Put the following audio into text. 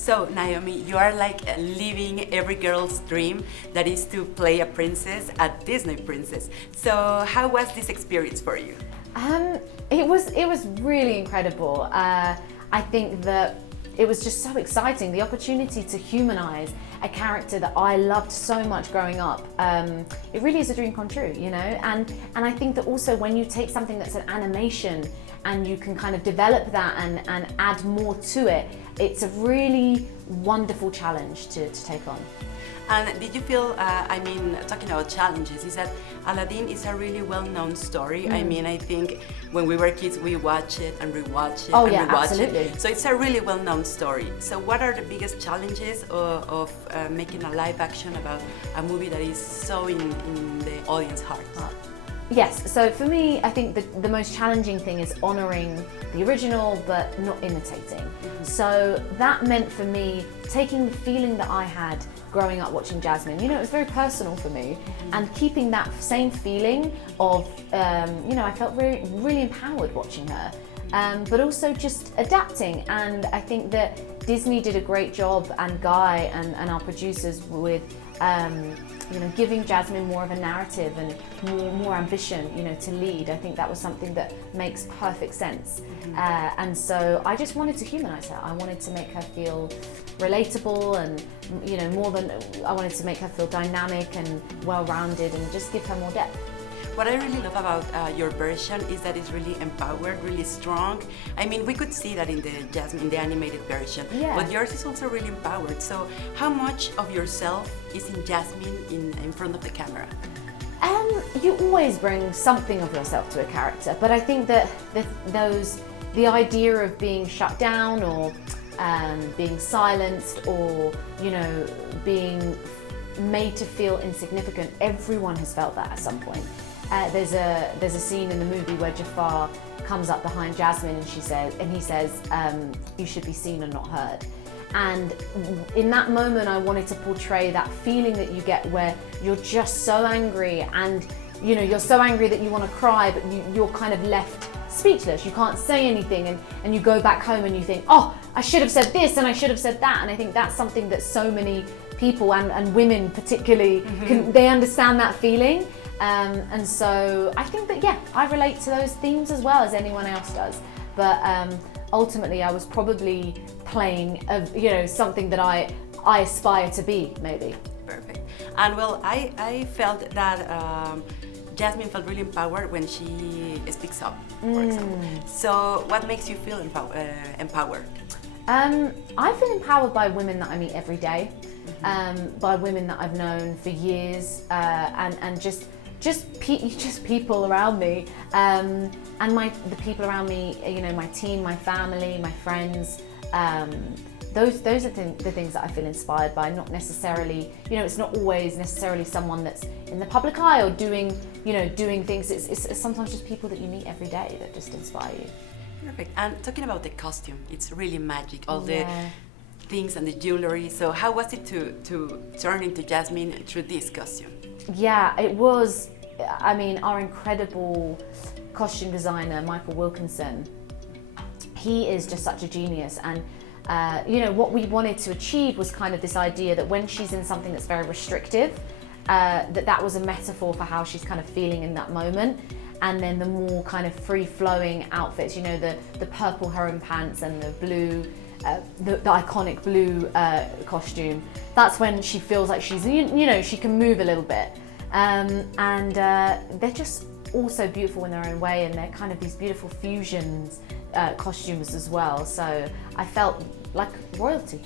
So Naomi, you are like living every girl's dream, that is to play a princess, a Disney princess. So how was this experience for you? It was really incredible. I think that it was just so exciting, the opportunity to humanize a character that I loved so much growing up. It really is a dream come true, you know? And I think that also when you take something that's an animation and you can kind of develop that and add more to it, it's a really wonderful challenge to take on. And did you feel, talking about challenges, is that Aladdin is a really well-known story. I mean, I think when we were kids, we watch it and rewatch it and rewatch absolutely. it. So it's a really well-known story. So what are the biggest challenges of making a live action about a movie that is so in the audience heart? Yes, so for me, I think the most challenging thing is honouring the original but not imitating. So that meant for me taking the feeling that I had growing up watching Jázmin, you know, it was very personal for me, and keeping that same feeling of, I felt really, really empowered watching her, but also just adapting. And I think that Disney did a great job, and Guy and our producers with giving Jázmin more of a narrative and more ambition, to lead. I think that was something that makes perfect sense. And so I just wanted to humanize her. I wanted to make her feel relatable and, more than, I wanted to make her feel dynamic and well-rounded and just give her more depth. What I really love about your version is that it's really empowered, really strong. I mean, we could see that in the Jázmin, in the animated version, but yours is also really empowered. So how much of yourself is in Jázmin in front of the camera? You always bring something of yourself to a character, but I think that the idea of being shut down or being silenced or, being made to feel insignificant, everyone has felt that at some point. There's a scene in the movie where Jafar comes up behind Jázmin and he says, you should be seen and not heard. And in that moment, I wanted to portray that feeling that you get where you're just so angry and you're so angry that you want to cry, but you're kind of left speechless. You can't say anything, and you go back home and you think, oh, I should have said this and I should have said that. And I think that's something that so many people and women particularly, they understand that feeling. And so I think that, I relate to those themes as well as anyone else does. But ultimately, I was probably playing, something that I aspire to be, maybe. Perfect. And well, I felt that Jázmin felt really empowered when she speaks up, for example. So what makes you feel empowered? I feel empowered by women that I meet every day, by women that I've known for years, and just people around me, and the people around me, my team, my family, my friends. Those are the things that I feel inspired by. Not necessarily, it's not always necessarily someone that's in the public eye or doing things. It's sometimes just people that you meet every day that just inspire you. Perfect. And talking about the costume, it's really magic. All the things and the jewelry. So how was it to turn into Jázmin through this costume? Yeah, it was. I mean, our incredible costume designer, Michael Wilkinson, he is just such a genius. And what we wanted to achieve was kind of this idea that when she's in something that's very restrictive, that was a metaphor for how she's kind of feeling in that moment. And then the more kind of free-flowing outfits, the purple heron pants and the blue, the iconic blue costume, that's when she feels like she's, she can move a little bit. And they're just also beautiful in their own way, and they're kind of these beautiful fusions costumes as well. So I felt like royalty.